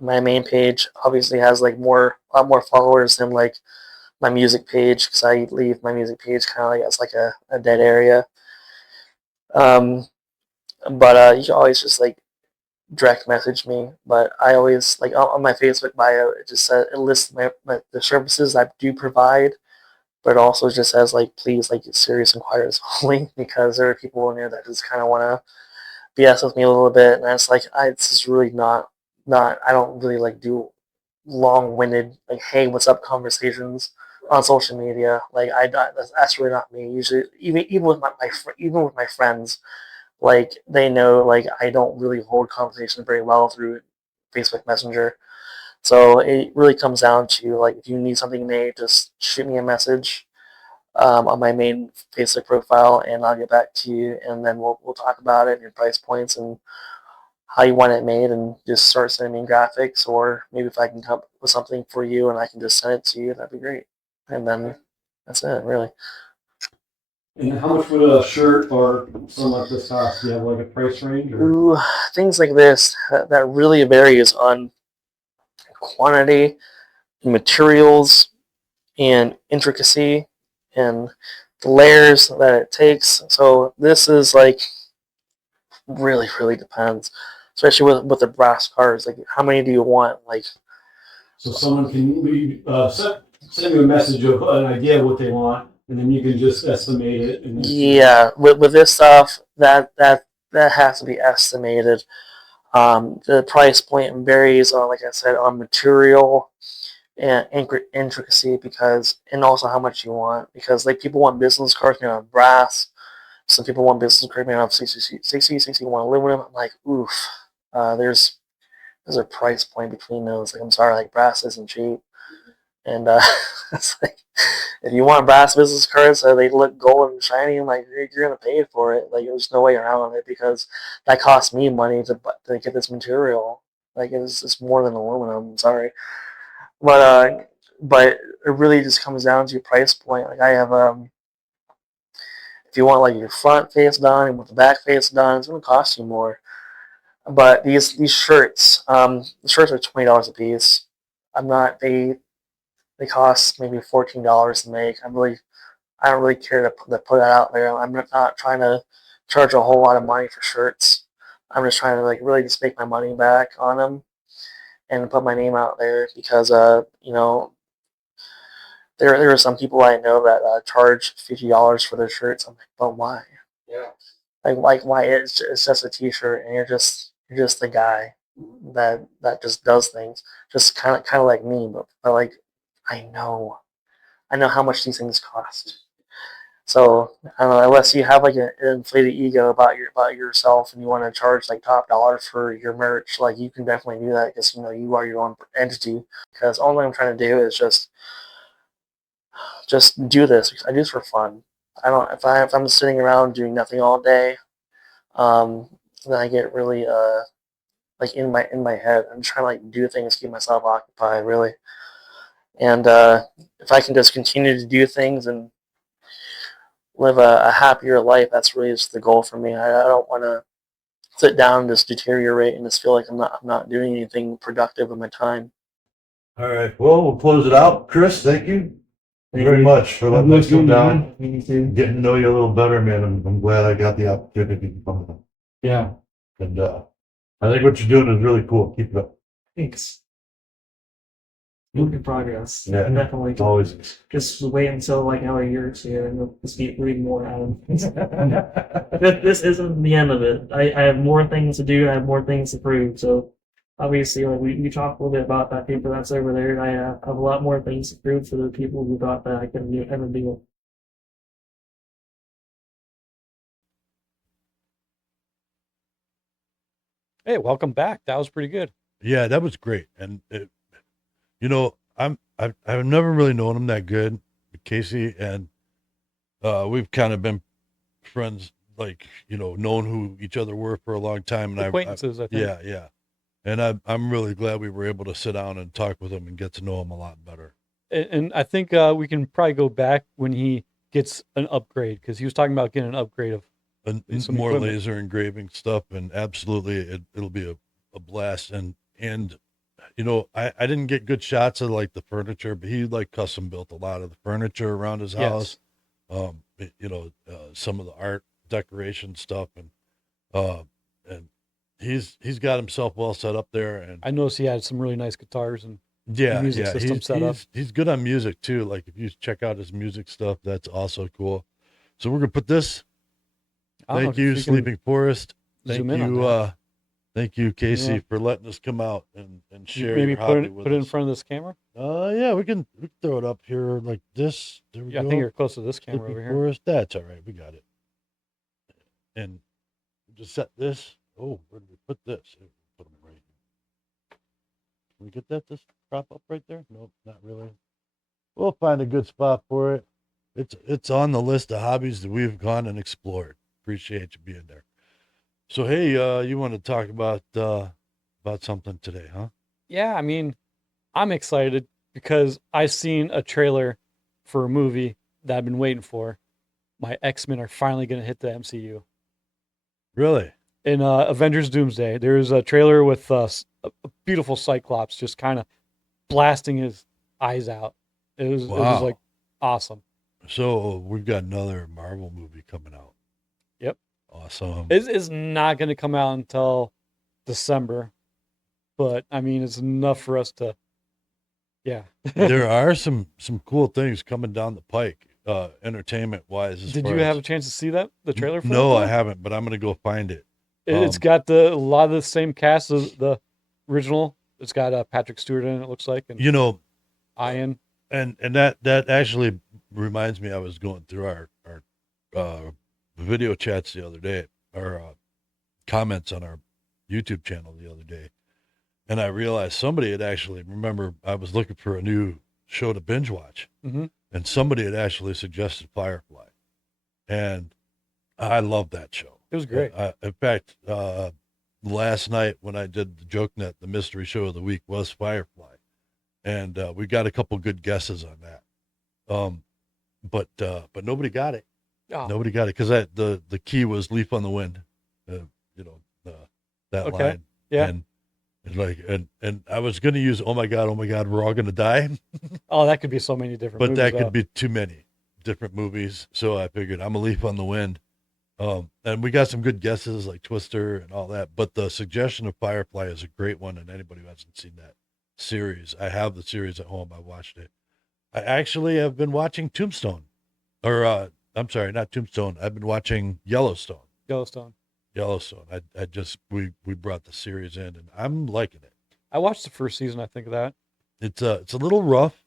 my main page obviously has like a lot more followers than like my music page, because I leave my music page kind of like as like a dead area. But you can always just like direct message me. But I always like on my Facebook bio, it just says, it lists the services I do provide, but it also just says like, please, like serious inquiries only, because there are people in there that just kind of want to BS with me a little bit, and I was like, this is really not. I don't really like do long-winded like, hey, what's up conversations on social media. Like that's really not me. Usually, even with even with my friends, like they know like I don't really hold conversations very well through Facebook Messenger. So it really comes down to like if you need something made, just shoot me a message on my main Facebook profile, and I'll get back to you, and then we'll talk about it and your price points and how you want it made, and just start sending me graphics, or maybe if I can come up with something for you and I can just send it to you, that'd be great. And then that's it, really. And how much would a shirt or something like this cost? Do you have like a price range? Or? Ooh, things like this that really varies on quantity, materials, and intricacy, and the layers that it takes. So this is like really depends, especially with the brass cards. Like, how many do you want? Like, so someone can send you a message of an idea of what they want, and then you can just estimate it. And yeah, with this stuff, that has to be estimated. The price point varies on, like I said, on material and intricacy, because, and also how much you want, because like people want business cards made out of brass. Some people want business cards made out of 60 want aluminum. I'm like, oof. There's a price point between those. Like, I'm sorry, like brass isn't cheap. And it's like, if you want brass business cards so they look gold and shiny, I'm like, you're gonna pay for it. Like, there's no way around it, because that costs me money to get this material. Like, it's more than aluminum. I'm sorry, but it really just comes down to your price point. Like, I have if you want like your front face done and with the back face done, it's gonna cost you more. But these shirts, the shirts are $20 a piece. I'm not they cost maybe $14 to make. I don't really care to put that out there. I'm not trying to charge a whole lot of money for shirts. I'm just trying to like really just make my money back on them and put my name out there, because there are some people I know that charge $50 for their shirts. I'm like, but why? Yeah. Like why? It's just a T-shirt, and you're just the guy that just does things, just kind of like me, but like I know how much these things cost. So I don't know, unless you have like an inflated ego about yourself and you want to charge like top dollar for your merch, like you can definitely do that, because you are your own entity. Because all I'm trying to do is just do this, because I do this for fun. I don't if I'm sitting around doing nothing all day, then I get really like in my head. I'm trying to like do things, keep myself occupied, really. And if I can just continue to do things and live a happier life, that's really just the goal for me. I don't want to sit down and just deteriorate and just feel like I'm not doing anything productive with my time. All right. Well, we'll close it out. Chris, thank you very much for letting us come down. Getting to know you a little better, man. I'm glad I got the opportunity to come down. Yeah. And I think what you're doing is really cool. Keep it up. Thanks. Work in progress. Yeah, Definitely. always. Just wait until like another year or two and you'll just be reading more out of it. This isn't the end of it. I have more things to do. I have more things to prove. So obviously, like we talked a little bit about that paper that's over there. I have a lot more things to prove to the people who thought that I couldn't ever do it. Hey, welcome back. That was pretty good. Yeah, that was great. And I've never really known him that good, Casey, and we've kind of been friends, like known who each other were for a long time, and Acquaintances, I think. yeah, and I'm really glad we were able to sit down and talk with him and get to know him a lot better. And I think we can probably go back when he gets an upgrade, because he was talking about getting an upgrade of And some more equipment. laser engraving stuff, and absolutely it'll be a blast. And I didn't get good shots of like the furniture, but he like custom built a lot of the furniture around his house. Some of the art decoration stuff, and he's got himself well set up there. And I noticed he had some really nice guitars and yeah, music system set up. He's good on music too. Like if you check out his music stuff, that's also cool. So we're gonna put this. I don't know Thank if you, you can- Sleeping Forest. Thank zoom in on you, that. thank you, Casey, Yeah. for letting us come out and share Maybe your put hobby it with put it in us. front of this camera. Yeah, we can throw it up here like this. There we Yeah, I go. think you're close to this camera Sleeping over here. Forest. That's all right. We got it. And just set this. Oh, where did we put this? Here, put them right here. Can we get that to prop up right there? Nope, not really. We'll find a good spot for it. It's on the list of hobbies that we've gone and explored. Appreciate you being there. So hey, you want to talk about something today, huh? Yeah, I mean, I'm excited because I've seen a trailer for a movie that I've been waiting for. My X-Men are finally going to hit the MCU. Really? In Avengers Doomsday, there's a trailer with a beautiful Cyclops just kind of blasting his eyes out. It was Wow. like awesome. So we've got another Marvel movie coming out. Yep. Awesome. It's not going to come out until December, but I mean, it's enough for us to, yeah. There are some cool things coming down the pike, entertainment wise. Did you have a chance to see the trailer for that? No, I haven't, but I'm gonna go find it. It's got a lot of the same cast as the original. It's got Patrick Stewart in it, looks like, and Ian. And that actually reminds me. I was going through our video chats the other day, our comments on our YouTube channel the other day, and I realized somebody had actually remember I was looking for a new show to binge watch, and somebody had actually suggested Firefly, and I love that show. It was great. In fact, last night when I did the Joke Net, the mystery show of the week was Firefly, and we got a couple good guesses on that. But nobody got it. Oh. Nobody got it because the key was "Leaf on the Wind," that Okay. line. Yeah. And I was going to use "Oh my God, we're all going to die," Oh, that could be so many different. but movies, that could be too many different movies. So I figured I'm a "Leaf on the Wind." And we got some good guesses like Twister and all that, but the suggestion of Firefly is a great one. And anybody who hasn't seen that series, I have the series at home. I watched it. I actually have been watching Tombstone, or I'm sorry, not Tombstone. I've been watching Yellowstone. Yellowstone. I just we brought the series in, and I'm liking it. I watched the first season. I think of that. It's a little rough.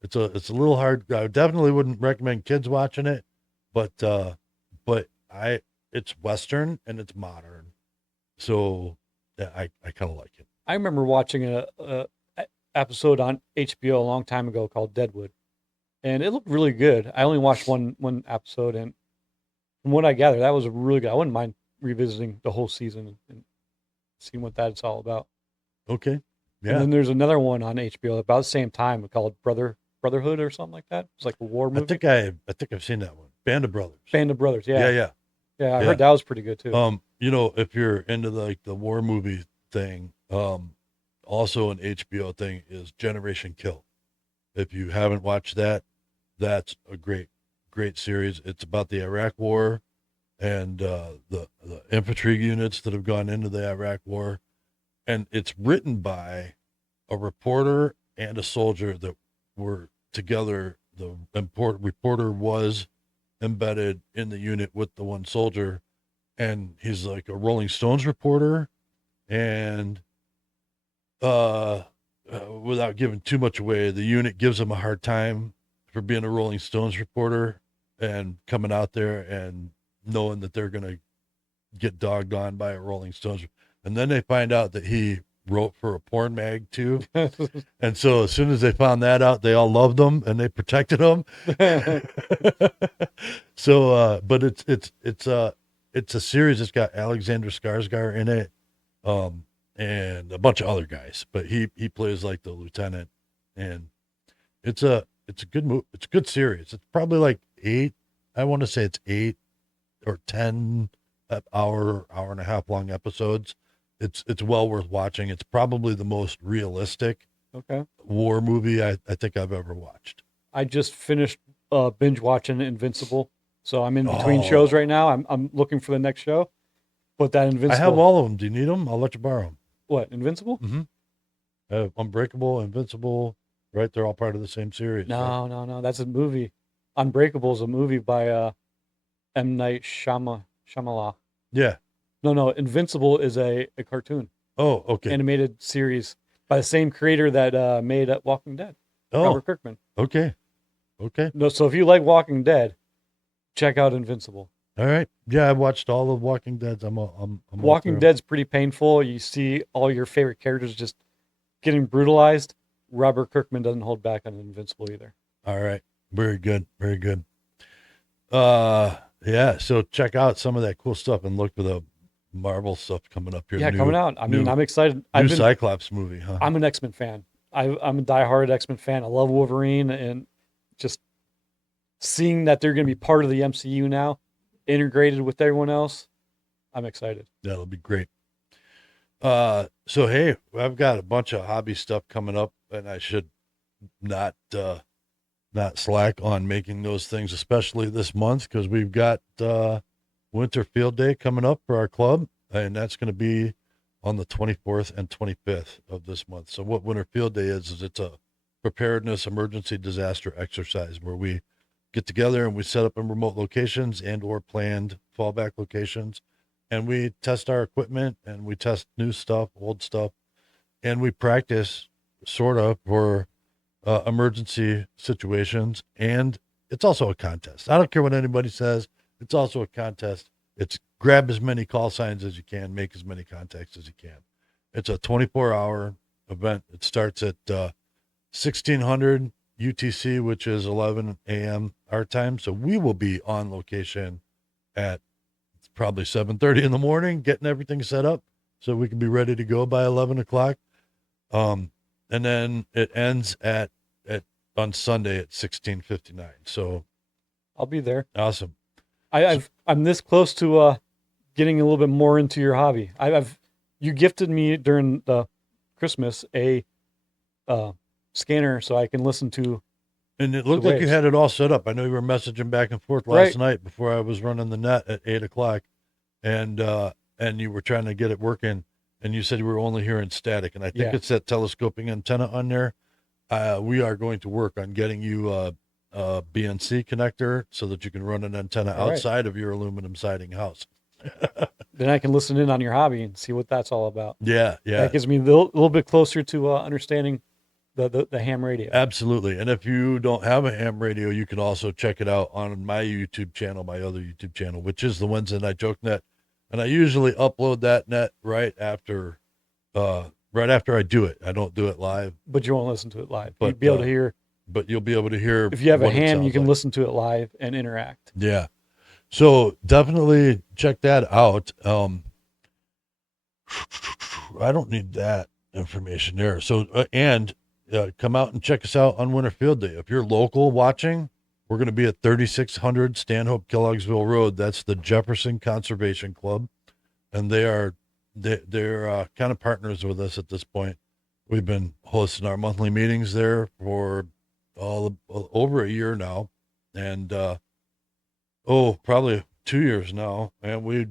It's a little hard. I definitely wouldn't recommend kids watching it, but it's Western and it's modern, so yeah, I kind of like it. I remember watching a episode on HBO a long time ago called Deadwood, and it looked really good. I only watched one episode, and from what I gather, that was really good. I wouldn't mind revisiting the whole season and seeing what that's all about. Okay, yeah. And then there's another one on HBO about the same time called Brotherhood or something like that. It's like a war movie. I think I've seen that one. Band of Brothers. Yeah. I heard that was pretty good too. If you're into the war movie thing, also an HBO thing is Generation Kill. If you haven't watched that, that's a great series. It's about the Iraq War and the infantry units that have gone into the Iraq War, and it's written by a reporter and a soldier that were together. The reporter was embedded in the unit with the one soldier, and he's like a Rolling Stones reporter, and without giving too much away, the unit gives him a hard time for being a Rolling Stones reporter and coming out there and knowing that they're going to get dogged on by a Rolling Stones. And then they find out that he wrote for a porn mag too. And so as soon as they found that out, they all loved him and they protected him. So, but it's a series that's got Alexander Skarsgård in it, and a bunch of other guys, but he plays like the lieutenant, and it's a good movie. It's a good series. It's probably like 8. I want to say it's 8 or 10 hour and a half long episodes. It's well worth watching. It's probably the most realistic war movie I think I've ever watched. I just finished binge watching Invincible, so I'm in between shows right now. I'm looking for the next show, but that Invincible. I have all of them. Do you need them? I'll let you borrow them. What, Invincible? Mm-hmm. Unbreakable, Invincible, right? They're all part of the same series. No, right? no. That's a movie. Unbreakable is a movie by M. Night Shyamalan. Yeah. No. Invincible is a cartoon Oh, okay. animated series by the same creator that made Walking Dead, Oh, Robert Kirkman. okay. Okay. No, so if you like Walking Dead, check out Invincible. All right. Yeah, I watched all of Walking Dead. I'm all Walking through. Dead's pretty painful. You see all your favorite characters just getting brutalized. Robert Kirkman doesn't hold back on Invincible either. All right. Very good. Very good. Yeah. So check out some of that cool stuff and look for the Marvel stuff coming up here. Yeah, coming out. I mean, I'm excited. New Cyclops movie, huh? I'm an X-Men fan. I'm a diehard X-Men fan. I love Wolverine, and just seeing that they're going to be part of the MCU now, integrated with everyone else, I'm excited. That'll be great. So hey, I've got a bunch of hobby stuff coming up, and I should not slack on making those things, especially this month, because we've got Winter Field Day coming up for our club, and that's going to be on the 24th and 25th of this month. So what Winter Field Day is it's a preparedness emergency disaster exercise where we get together and we set up in remote locations and or planned fallback locations, and we test our equipment and we test new stuff, old stuff, and we practice sort of for emergency situations. And it's also a contest. I don't care what anybody says. It's also a contest. It's grab as many call signs as you can, make as many contacts as you can. It's a 24-hour event. It starts at 1600 UTC, which is 11 a.m. our time. So we will be on location at probably 7:30 in the morning, getting everything set up so we can be ready to go by 11 o'clock. And then it ends at on Sunday at 16:59. So I'll be there. awesome. I'm this close to getting a little bit more into your hobby. You gifted me during the Christmas a scanner so I can listen to. And it looked like you had it all set up. I know you were messaging back and forth last night before I was running the net at 8 o'clock, and you were trying to get it working, and you said you were only hearing static. And I think it's that telescoping antenna on there. We are going to work on getting you a BNC connector so that you can run an antenna outside of your aluminum siding house. Then I can listen in on your hobby and see what that's all about. Yeah. That gives me a little bit closer to understanding the ham radio. Absolutely. And if you don't have a ham radio, you can also check it out on my YouTube channel, my other YouTube channel, which is the Wednesday Night Joke Net. And I usually upload that net right after I do it. I don't do it live. But you won't listen to it live. But, You'll be able to hear. But you'll be able to hear. If you have a ham, you can like. listen to it live and interact. Yeah. So definitely check that out. I don't need that information there. So, come out and check us out on Winter Field Day. If you're local watching, we're going to be at 3600 Stanhope Kelloggsville Road. That's the Jefferson Conservation Club. And they're kind of partners with us at this point. We've been hosting our monthly meetings there for over a year now. And, probably 2 years now. And we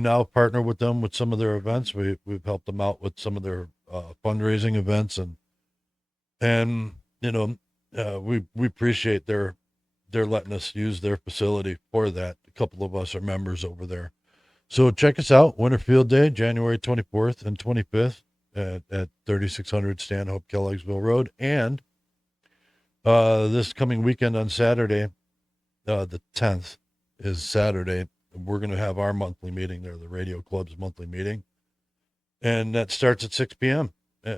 now partner with them with some of their events. We've helped them out with some of their fundraising events, and we appreciate their letting us use their facility for that. A couple of us are members over there. So check us out, Winter Field Day, January 24th and 25th at 3600 Stanhope Kelloggsville Road. And this coming weekend on Saturday, the 10th is Saturday, we're going to have our monthly meeting there, the Radio Club's monthly meeting. And that starts at 6 p.m.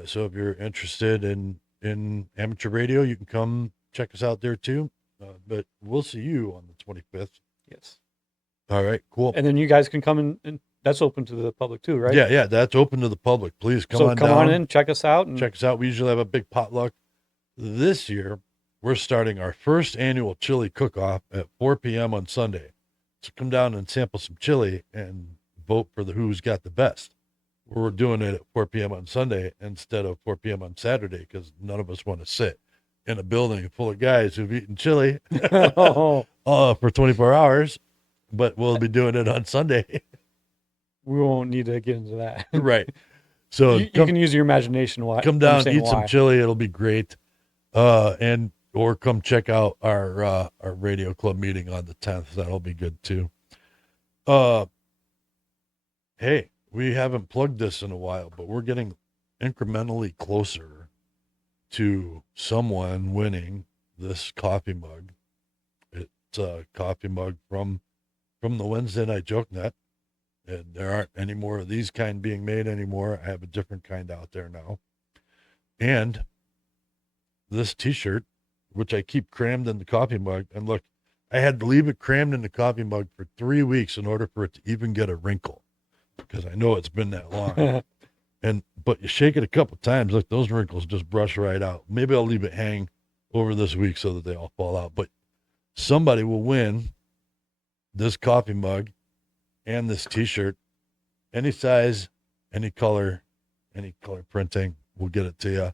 So if you're interested in amateur radio, you can come check us out there too. But we'll see you on the 25th. Yes. All right, cool. And then you guys can come and that's open to the public too, right? Yeah, that's open to the public. Please come on down. on in, check us out. Check us out. We usually have a big potluck. This year, we're starting our first annual chili cook-off at 4 p.m. on Sunday. So come down and sample some chili and vote for who's got the best. We're doing it at 4 p.m. on Sunday instead of 4 p.m. on Saturday because none of us want to sit in a building full of guys who've eaten chili for 24 hours, but we'll be doing it on Sunday. We won't need to get into that. Right. So you can use your imagination. Come down, eat some chili. It'll be great. Or come check out our radio club meeting on the 10th. That'll be good too. hey, we haven't plugged this in a while, but we're getting incrementally closer to someone winning this coffee mug. It's a coffee mug from the Wednesday Night Joke Net. And there aren't any more of these kind being made anymore. I have a different kind out there now. And this t-shirt, which I keep crammed in the coffee mug. And look, I had to leave it crammed in the coffee mug for 3 weeks in order for it to even get a wrinkle, because I know it's been that long. But you shake it a couple times, look, those wrinkles just brush right out. Maybe I'll leave it hang over this week so that they all fall out. But somebody will win this coffee mug and this t-shirt, any size, any color printing, we'll get it to you.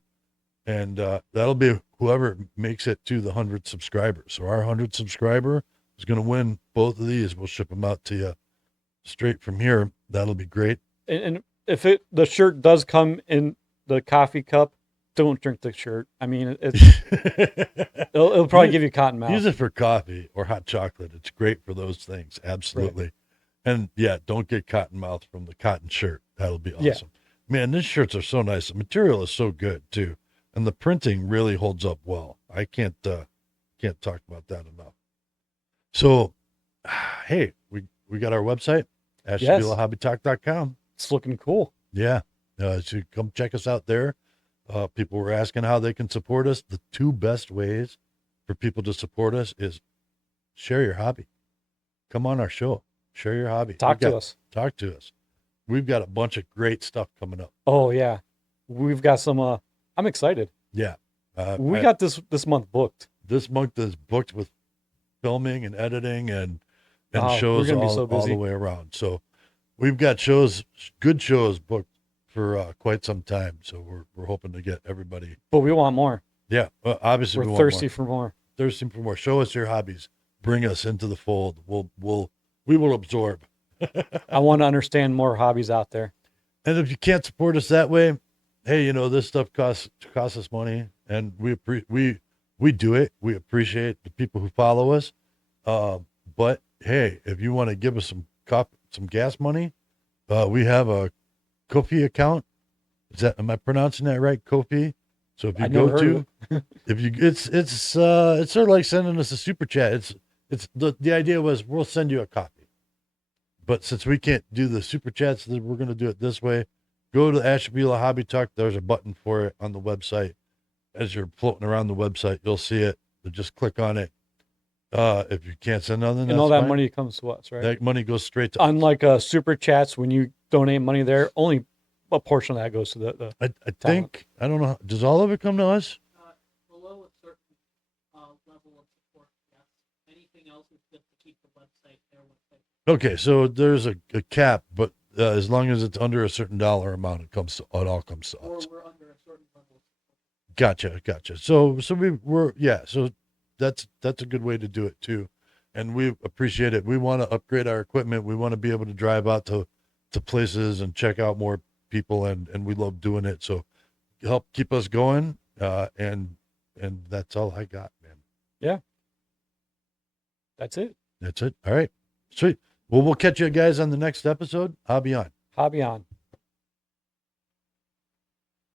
And that'll be whoever makes it to the 100 subscribers. So our 100 subscriber is going to win both of these. We'll ship them out to you straight from here. That'll be great. And if the shirt does come in the coffee cup, don't drink the shirt. I mean, it'll probably give you cotton mouth. Use it for coffee or hot chocolate. It's great for those things. Absolutely. Right. And yeah, don't get cotton mouth from the cotton shirt. That'll be awesome. Yeah. Man, these shirts are so nice. The material is so good too. And the printing really holds up well. I can't talk about that enough. So, hey, we got our website, ashtabulahobbytalk.com. It's looking cool. Yeah. So come check us out there. People were asking how they can support us. The two best ways for people to support us is share your hobby. Come on our show. Share your hobby. Talk to us. We've got a bunch of great stuff coming up. Oh yeah. We've got some, I'm excited. Yeah. We got this month booked. This month is booked with filming and editing and shows all the way around. So we've got good shows booked for quite some time. So we're hoping to get everybody. But we want more. Yeah. Obviously we're thirsty for more. Thirsty for more. Show us your hobbies. Bring us into the fold. We will absorb. I want to understand more hobbies out there. And if you can't support us that way, hey, this stuff costs us money, and we do it. We appreciate the people who follow us. But hey, if you want to give us some gas money, we have a Ko-fi account. Am I pronouncing that right? Ko-fi. So if you it's sort of like sending us a super chat. It's the idea was we'll send you a copy. But since we can't do the super chats, we're going to do it this way. Go to Ashtabula Hobby Talk. There's a button for it on the website. As you're floating around the website, you'll see it. So just click on it. If you can't send nothing, and all that money comes to us, right? That money goes straight to us. Unlike super chats, when you donate money there, only a portion of that goes to the I think, I don't know. Does all of it come to us? Below a certain level of support, yes. Anything else is just to keep the website there. Okay, so there's a cap, but as long as it's under a certain dollar amount, it all comes to us. Or we're under a certain level. Gotcha. So so that's a good way to do it too, and we appreciate it. We want to upgrade our equipment. We want to be able to drive out to places and check out more people, and we love doing it. So help keep us going, and that's all I got, man. Yeah, that's it. All right, sweet. Well, we'll catch you guys on the next episode. Hobby on.